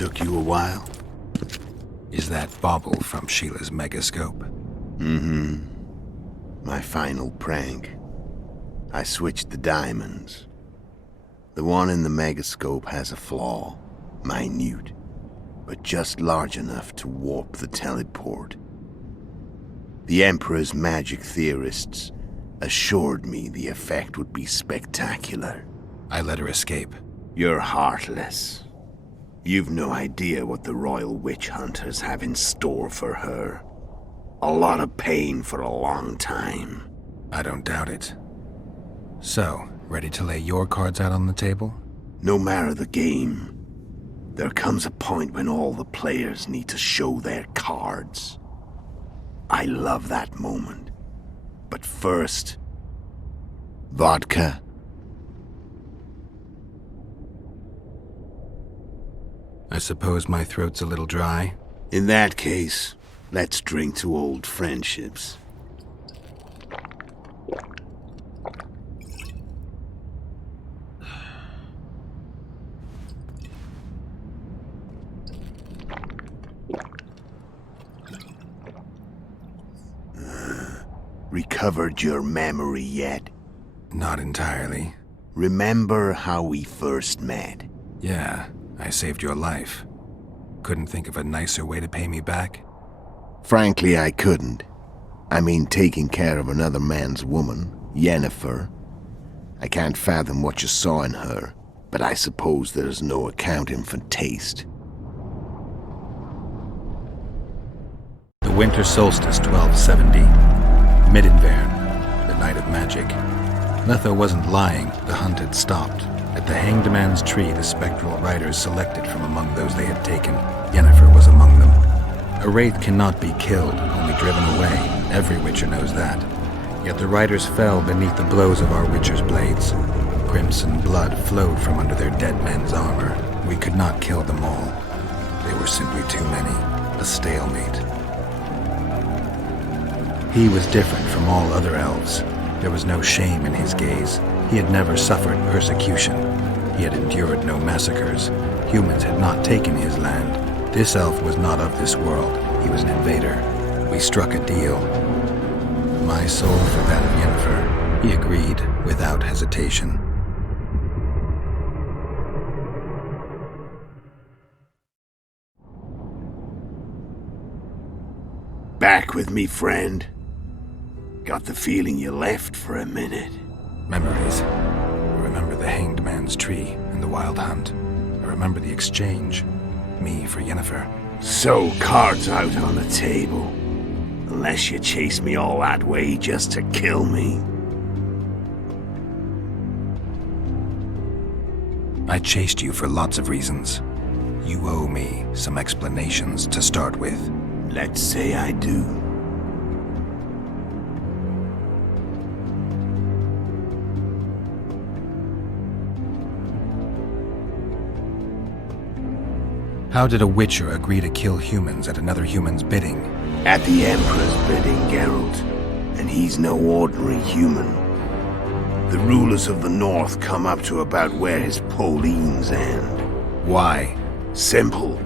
Took you a while? Is that bauble from Sheila's megascope? Mm-hmm. My final prank. I switched the diamonds. The one in the megascope has a flaw. Minute. But just large enough to warp the teleport. The Emperor's magic theorists assured me the effect would be spectacular. I let her escape. You're heartless. You've no idea what the Royal Witch Hunters have in store for her. A lot of pain for a long time. I don't doubt it. So, ready to lay your cards out on the table? No matter the game, there comes a point when all the players need to show their cards. I love that moment. But first, vodka. I suppose my throat's a little dry. In that case, let's drink to old friendships. Recovered your memory yet? Not entirely. Remember how we first met? Yeah, I saved your life. Couldn't think of a nicer way to pay me back? Frankly, I couldn't. I mean, taking care of another man's woman, Yennefer. I can't fathom what you saw in her, but I suppose there's no accounting for taste. The winter solstice 1270. Midinvern, the night of magic. Letho wasn't lying, the hunt had stopped. At the Hanged Man's Tree, the spectral riders selected from among those they had taken. Yennefer was among them. A wraith cannot be killed, only driven away. Every witcher knows that. Yet the riders fell beneath the blows of our witcher's blades. Crimson blood flowed from under their dead men's armor. We could not kill them all. They were simply too many. A stalemate. He was different from all other elves. There was no shame in his gaze. He had never suffered persecution. He had endured no massacres. Humans had not taken his land. This elf was not of this world. He was an invader. We struck a deal. My soul for that of Yennefer. He agreed without hesitation. Back with me, friend. Got the feeling you left for a minute. Memories. I remember the Hanged Man's Tree and the Wild Hunt. I remember the exchange. Me for Yennefer. So, cards out on the table. Unless you chase me all that way just to kill me. I chased you for lots of reasons. You owe me some explanations to start with. Let's say I do. How did a witcher agree to kill humans at another human's bidding? At the Emperor's bidding, Geralt. And he's no ordinary human. The rulers of the North come up to about where his Pauline's end. Why? Simple.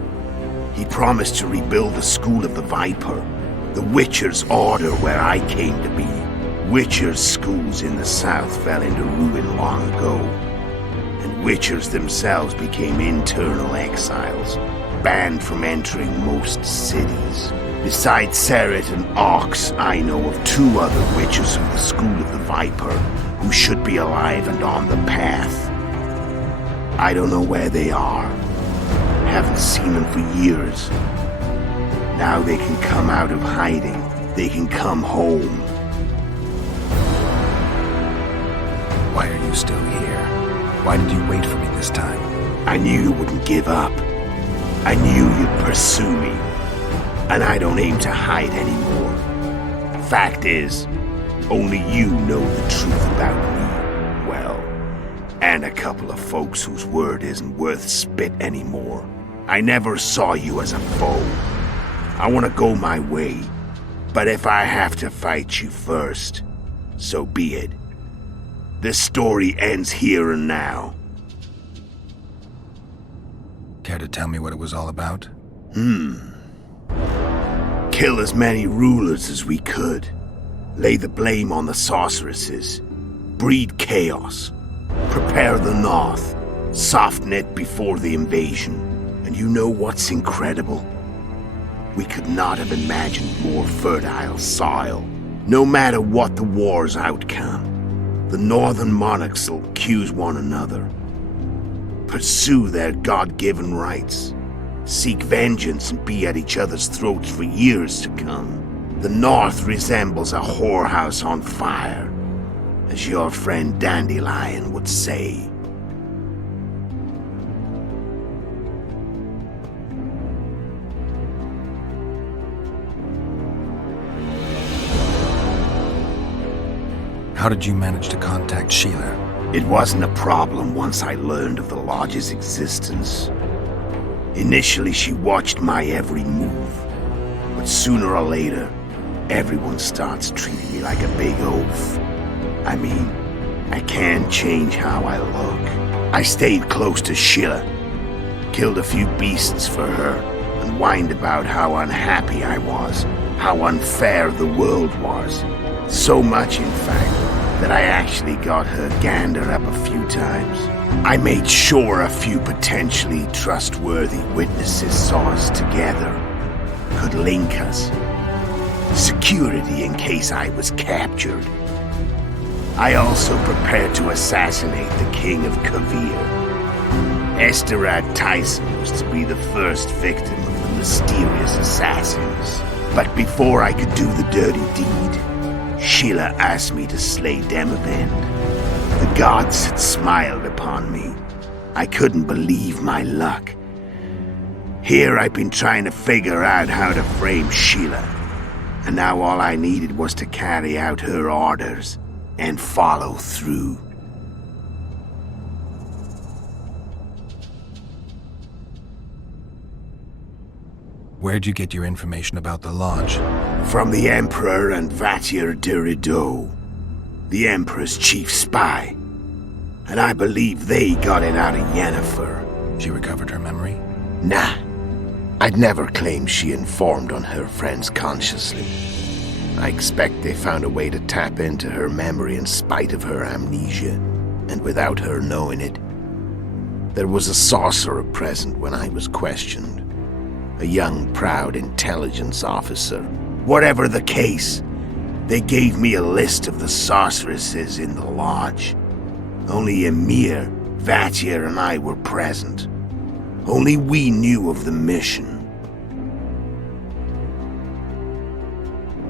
He promised to rebuild the School of the Viper, the Witcher's order where I came to be. Witcher's schools in the south fell into ruin long ago, and Witchers themselves became internal exiles, banned from entering most cities. Besides Seret and Ox, I know of 2 other Witchers from the School of the Viper who should be alive and on the path. I don't know where they are. Haven't seen them for years. Now they can come out of hiding. They can come home. Why are you still here? Why did you wait for me this time? I knew you wouldn't give up. I knew you'd pursue me. And I don't aim to hide anymore. Fact is, only you know the truth about me. Well, and a couple of folks whose word isn't worth spit anymore. I never saw you as a foe. I want to go my way. But if I have to fight you first, so be it. This story ends here and now. Care to tell me what it was all about? Kill as many rulers as we could. Lay the blame on the sorceresses. Breed chaos. Prepare the North. Soften it before the invasion. And you know what's incredible? We could not have imagined more fertile soil. No matter what the war's outcome, the northern monarchs will accuse one another. Pursue their God-given rights. Seek vengeance and be at each other's throats for years to come. The North resembles a whorehouse on fire, as your friend Dandelion would say. How did you manage to contact Sheila? It wasn't a problem once I learned of the Lodge's existence. Initially, she watched my every move. But sooner or later, everyone starts treating me like a big oaf. I mean, I can't change how I look. I stayed close to Sheila, killed a few beasts for her, and whined about how unhappy I was, how unfair the world was. So much, in fact, that I actually got her gander up a few times. I made sure a few potentially trustworthy witnesses saw us together, could link us. Security in case I was captured. I also prepared to assassinate the King of Kavir. Esterad Tyson was to be the first victim of the mysterious assassins. But before I could do the dirty deed, Sheila asked me to slay Demavend. The gods had smiled upon me. I couldn't believe my luck. Here I've been trying to figure out how to frame Sheila, and now all I needed was to carry out her orders and follow through. Where'd you get your information about the Lodge? From the Emperor and Vatier de Rideau, the Emperor's chief spy. And I believe they got it out of Yennefer. She recovered her memory? Nah. I'd never claimed she informed on her friends consciously. I expect they found a way to tap into her memory in spite of her amnesia, and without her knowing it. There was a sorcerer present when I was questioned. A young, proud intelligence officer. Whatever the case, they gave me a list of the sorceresses in the Lodge. Only Emir, Vatier, and I were present. Only we knew of the mission.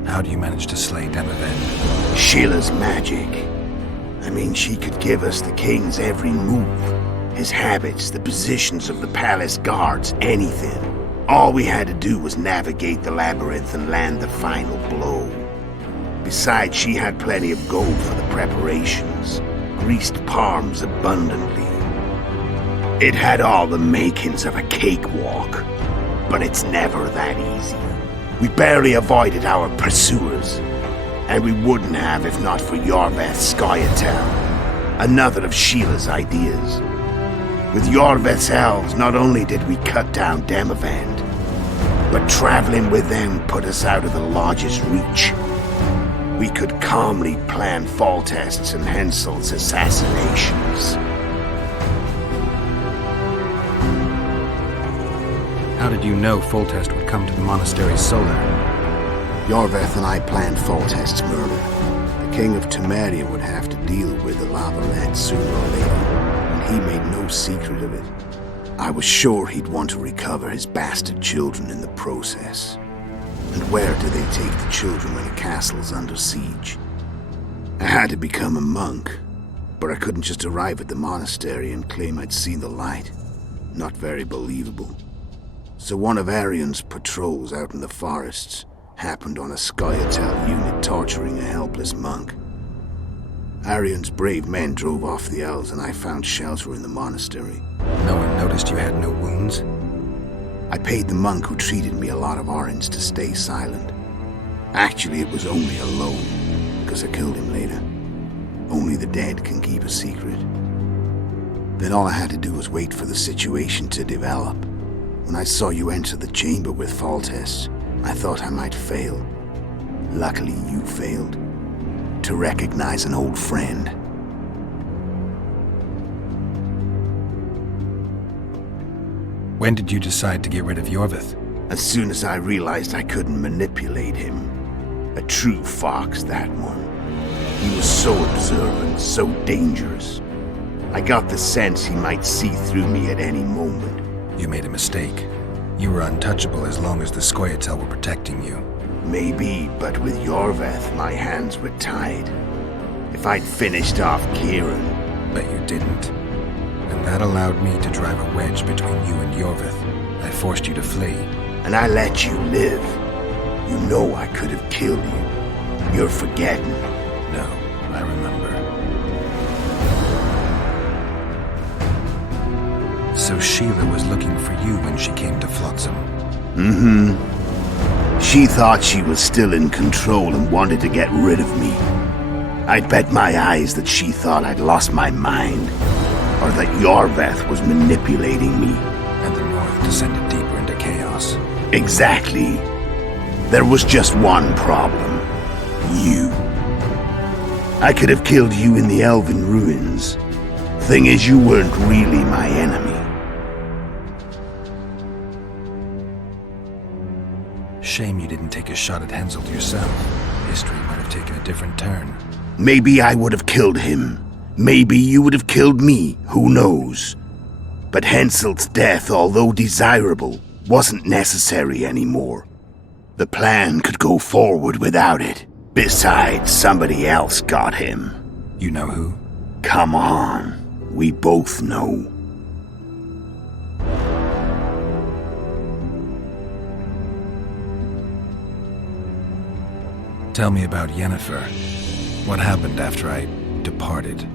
How do you manage to slay Demavend? Sheila's magic. I mean, she could give us the king's every move. His habits, the positions of the palace guards, anything. All we had to do was navigate the labyrinth and land the final blow. Besides, she had plenty of gold for the preparations. Greased palms abundantly. It had all the makings of a cakewalk, but it's never that easy. We barely avoided our pursuers, and we wouldn't have if not for Yorveth Scoia'tael, another of Sheila's ideas. With Yorveth's elves, not only did we cut down Demavend, but traveling with them put us out of the Lodge's reach. We could calmly plan Foltest's and Hensel's assassinations. How did you know Foltest would come to the monastery solar? Yorveth and I planned Foltest's murder. The King of Temerian would have to deal with the Lavalette sooner or later, and he made no secret of it. I was sure he'd want to recover his bastard children in the process. And where do they take the children when a castle's under siege? I had to become a monk, but I couldn't just arrive at the monastery and claim I'd seen the light. Not very believable. So one of Arion's patrols out in the forests happened on a Scoia'tael unit torturing a helpless monk. Arion's brave men drove off the elves and I found shelter in the monastery. No one noticed you had no wounds? I paid the monk who treated me a lot of orange to stay silent. Actually, it was only a loan, because I killed him later. Only the dead can keep a secret. Then all I had to do was wait for the situation to develop. When I saw you enter the chamber with Foltest, I thought I might fail. Luckily, you failed. To recognize an old friend. When did you decide to get rid of Yorvith? As soon as I realized I couldn't manipulate him. A true fox, that one. He was so observant, so dangerous. I got the sense he might see through me at any moment. You made a mistake. You were untouchable as long as the Scoia'tael were protecting you. Maybe, but with Yorvith, my hands were tied. If I'd finished off Kieran... But you didn't. And that allowed me to drive a wedge between you and Yorvith. I forced you to flee. And I let you live. You know I could have killed you. You're forgetting. No, I remember. So Sheila was looking for you when she came to Flotsam. Mm-hmm. She thought she was still in control and wanted to get rid of me. I'd bet my eyes that she thought I'd lost my mind, or that Yorvith was manipulating me. And the North descended deeper into chaos. Exactly. There was just one problem. You. I could have killed you in the Elven ruins. Thing is, you weren't really my enemy. Shame you didn't take a shot at Henselt yourself. History might have taken a different turn. Maybe I would have killed him. Maybe you would have killed me. Who knows? But Henselt's death, although desirable, wasn't necessary anymore. The plan could go forward without it. Besides, somebody else got him. You know who? Come on. We both know. Tell me about Yennefer. What happened after I departed?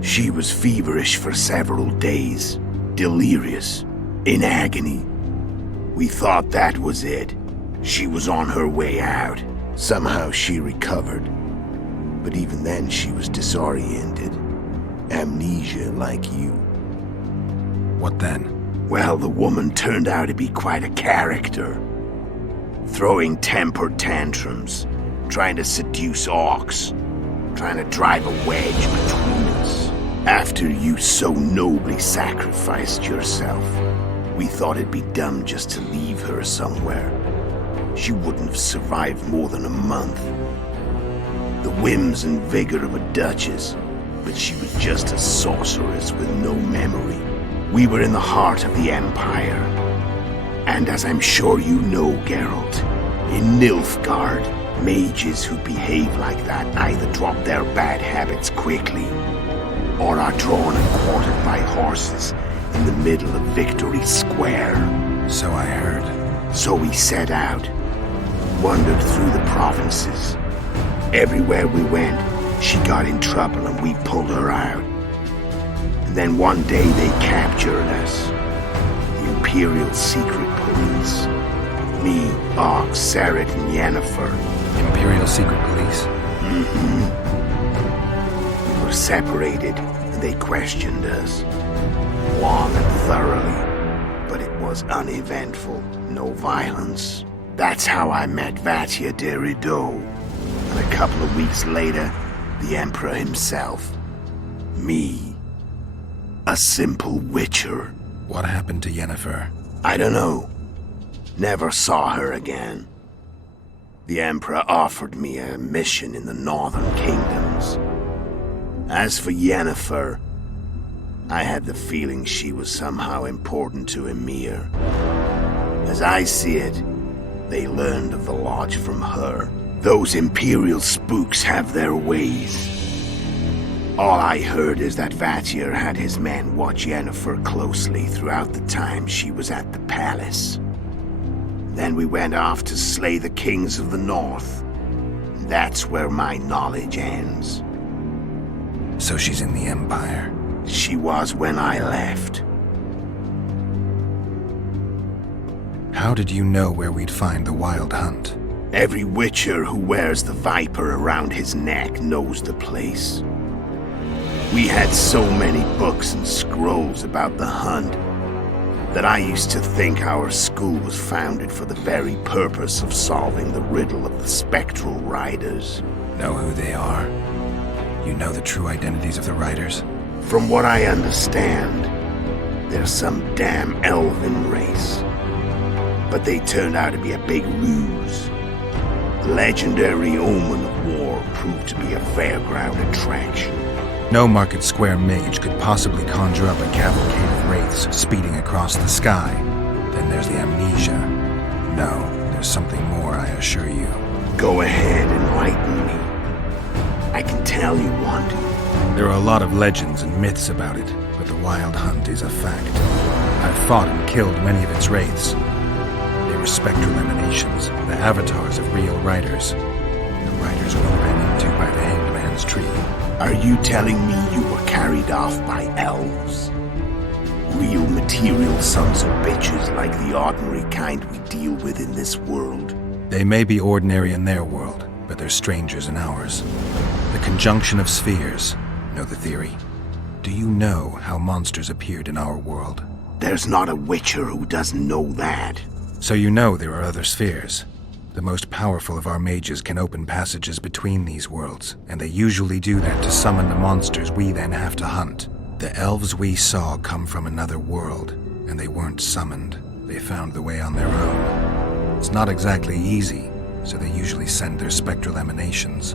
She was feverish for several days. Delirious. In agony. We thought that was it. She was on her way out. Somehow she recovered. But even then she was disoriented. Amnesia like you. What then? Well, the woman turned out to be quite a character. Throwing temper tantrums. Trying to seduce orcs. Trying to drive a wedge between us. After you so nobly sacrificed yourself, we thought it'd be dumb just to leave her somewhere. She wouldn't have survived more than a month. The whims and vigor of a duchess, but she was just a sorceress with no memory. We were in the heart of the Empire. And as I'm sure you know, Geralt, in Nilfgaard, mages who behave like that either drop their bad habits quickly, or are drawn and quartered by horses in the middle of Victory Square. So I heard. So we set out, wandered through the provinces. Everywhere we went, she got in trouble and we pulled her out. And then one day they captured us. The Imperial Secret Police. Me, Ox, Sarret, and Yennefer. Imperial Secret Police? Mm-hmm. We were separated, and they questioned us. Long and thoroughly, but it was uneventful. No violence. That's how I met Vatia de Rideau. And a couple of weeks later, the Emperor himself. Me. A simple witcher. What happened to Yennefer? I don't know. Never saw her again. The Emperor offered me a mission in the northern kingdoms. As for Yennefer, I had the feeling she was somehow important to Emir. As I see it, they learned of the Lodge from her. Those Imperial spooks have their ways. All I heard is that Vatir had his men watch Yennefer closely throughout the time she was at the palace. Then we went off to slay the kings of the north. That's where my knowledge ends. So she's in the Empire? She was when I left. How did you know where we'd find the Wild Hunt? Every witcher who wears the viper around his neck knows the place. We had so many books and scrolls about the hunt that I used to think our school was founded for the very purpose of solving the riddle of the spectral riders. Know who they are? You know the true identities of the riders? From what I understand, they're some damn elven race. But they turned out to be a big ruse. The legendary omen of war proved to be a fairground attraction. No Market Square mage could possibly conjure up a cavalcade of wraiths speeding across the sky. Then there's the amnesia. No, there's something more, I assure you. Go ahead, enlighten me. I can tell you want to. There are a lot of legends and myths about it, but the Wild Hunt is a fact. I've fought and killed many of its wraiths. They were spectral emanations, the avatars of real riders. The riders we ran into by the Hanged Man's tree. Are you telling me you were carried off by elves? Real material sons of bitches like the ordinary kind we deal with in this world? They may be ordinary in their world, but they're strangers in ours. The conjunction of spheres. Know the theory? Do you know how monsters appeared in our world? There's not a witcher who doesn't know that. So you know there are other spheres. The most powerful of our mages can open passages between these worlds, and they usually do that to summon the monsters we then have to hunt. The elves we saw come from another world, and they weren't summoned. They found the way on their own. It's not exactly easy, so they usually send their spectral emanations.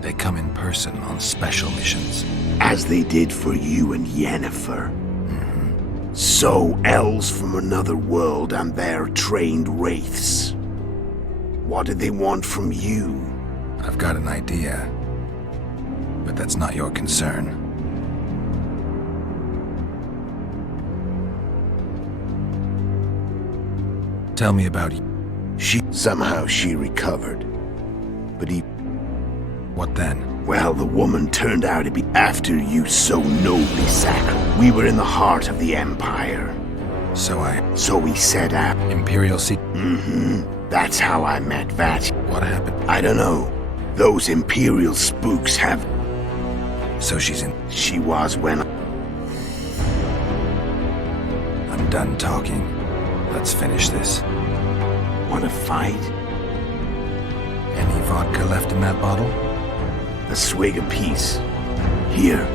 They come in person on special missions. As they did for you and Yennefer. Mm-hmm. So, elves from another world and their trained wraiths. What did they want from you? I've got an idea, but that's not your concern. Tell me about you. Somehow she recovered. But What then? well, the woman turned out to be after you so nobly sacred. We were in the heart of the Empire. So we set out. Imperial That's how I met Vat. What happened? I don't know. Those Imperial spooks have... So she's in... She was when... I'm done talking. Let's finish this. Want to fight? Any vodka left in that bottle? A swig apiece. Here.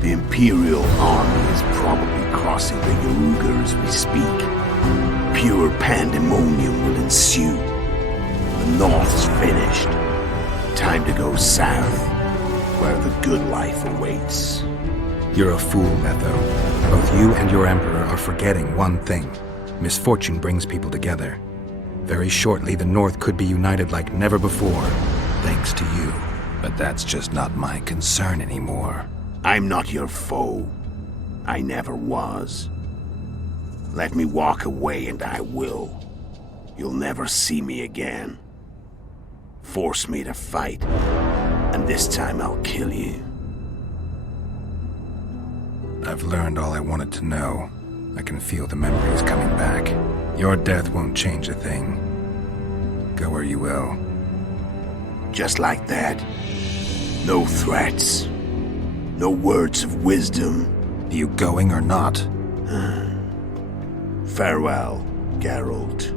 The Imperial army is probably crossing the Yaruga as we speak. Pure pandemonium will ensue. The North's finished. Time to go south, where the good life awaits. You're a fool, Letho. Both you and your Emperor are forgetting one thing. Misfortune brings people together. Very shortly, the North could be united like never before, thanks to you. But that's just not my concern anymore. I'm not your foe. I never was. Let me walk away and I will. You'll never see me again. Force me to fight, and this time I'll kill you. I've learned all I wanted to know. I can feel the memories coming back. Your death won't change a thing. Go where you will. Just like that. No threats. No words of wisdom. You going or not? Farewell, Geralt.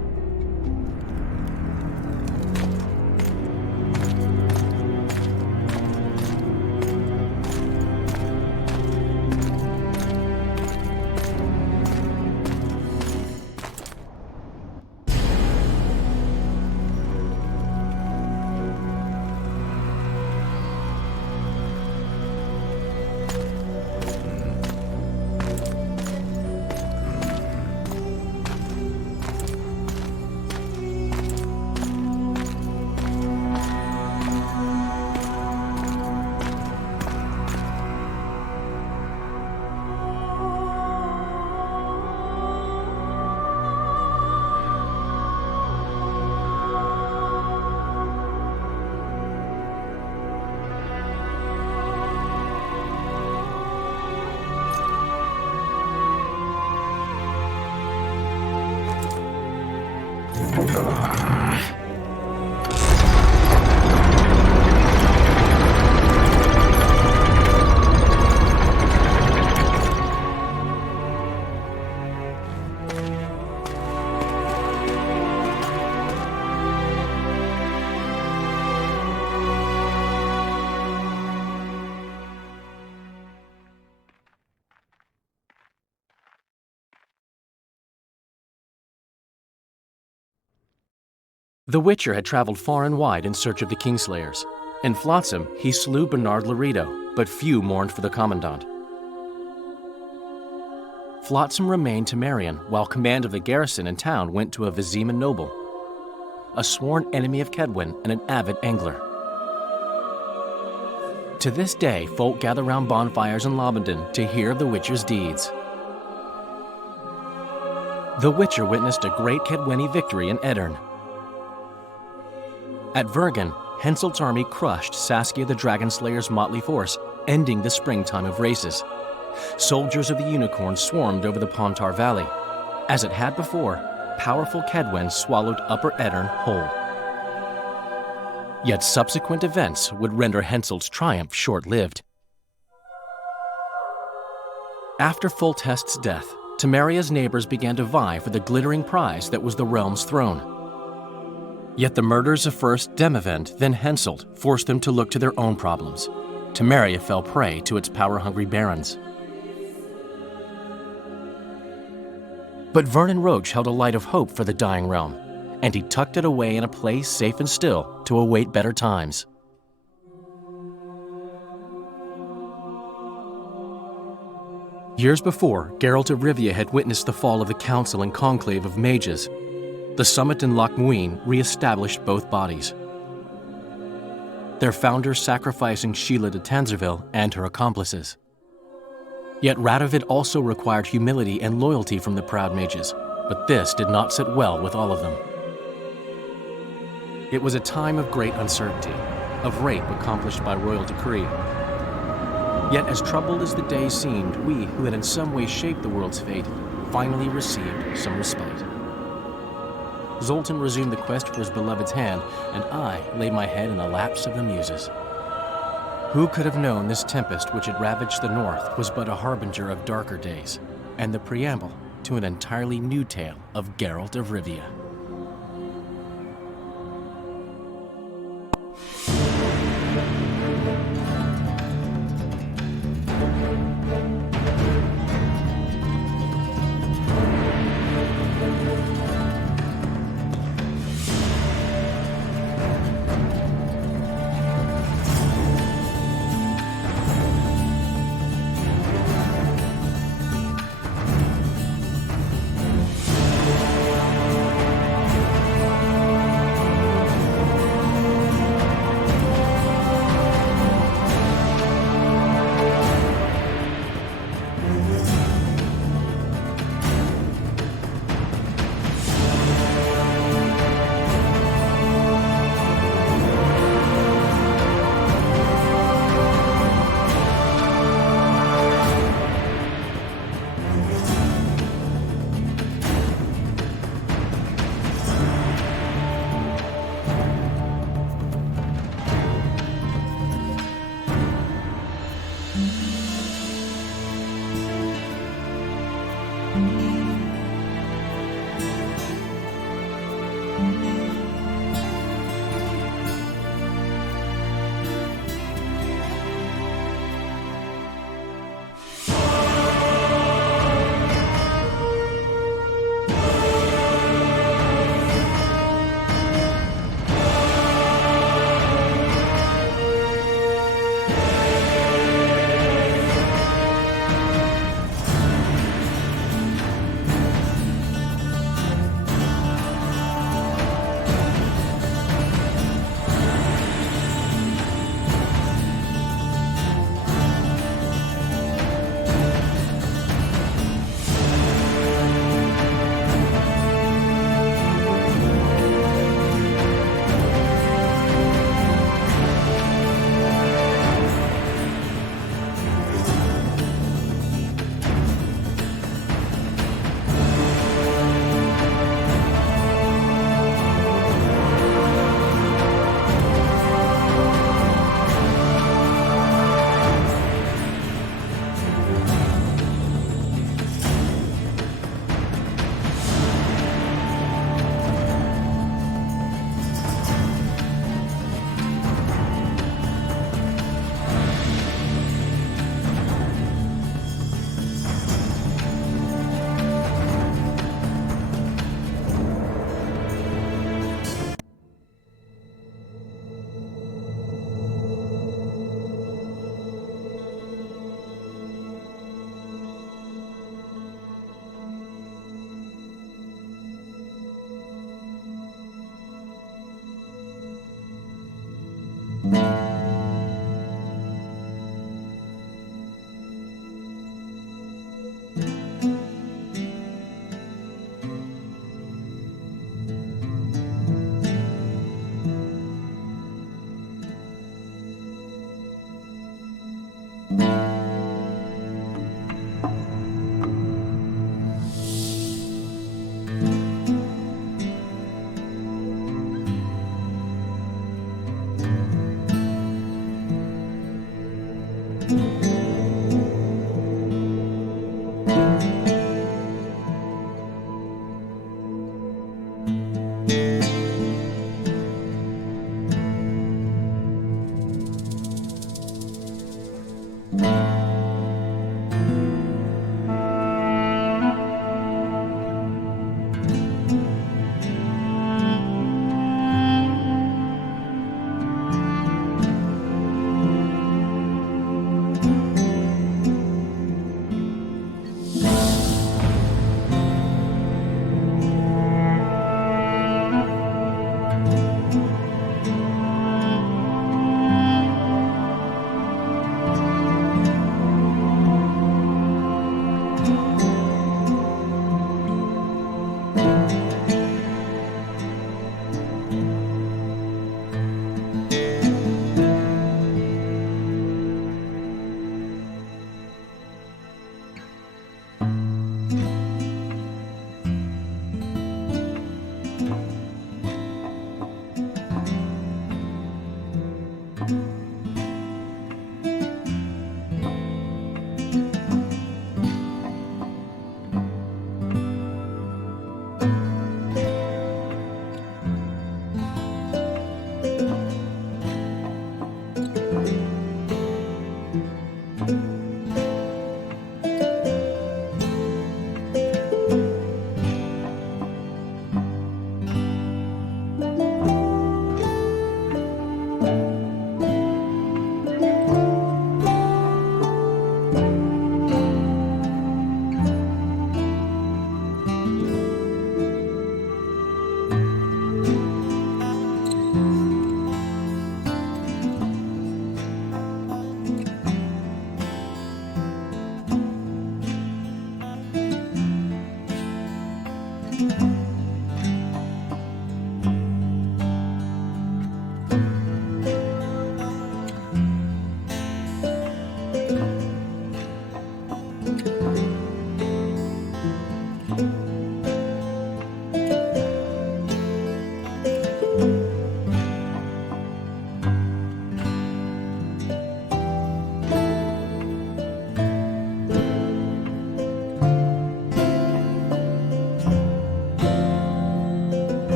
The Witcher had traveled far and wide in search of the Kingslayers. In Flotsam, he slew Bernard Laredo, but few mourned for the Commandant. Flotsam remained to Marion, while command of the garrison and town went to a Vizima noble, a sworn enemy of Kedwen and an avid angler. To this day, folk gather round bonfires in Lobenden to hear of the Witcher's deeds. The Witcher witnessed a great Kedweni victory in Edirn. At Vergen, Henselt's army crushed Saskia the Dragonslayer's motley force, ending the springtime of races. Soldiers of the Unicorn swarmed over the Pontar Valley. As it had before, powerful Kedwen swallowed Upper Edirn whole. Yet subsequent events would render Henselt's triumph short-lived. After Foltest's death, Temeria's neighbors began to vie for the glittering prize that was the realm's throne. Yet the murders of first Demavend, then Henselt, forced them to look to their own problems. Temeria fell prey to its power-hungry barons. But Vernon Roche held a light of hope for the dying realm, and he tucked it away in a place safe and still to await better times. Years before, Geralt of Rivia had witnessed the fall of the Council and Conclave of Mages. The summit in Loch Muin re-established both bodies, their founders sacrificing Sheila de Tanzerville and her accomplices. Yet Radovid also required humility and loyalty from the proud mages, but this did not sit well with all of them. It was a time of great uncertainty, of rape accomplished by royal decree. Yet as troubled as the days seemed, we, who had in some way shaped the world's fate, finally received some respite. Zoltan resumed the quest for his beloved's hand, and I laid my head in the laps of the muses. Who could have known this tempest which had ravaged the north was but a harbinger of darker days, and the preamble to an entirely new tale of Geralt of Rivia.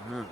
Hmm.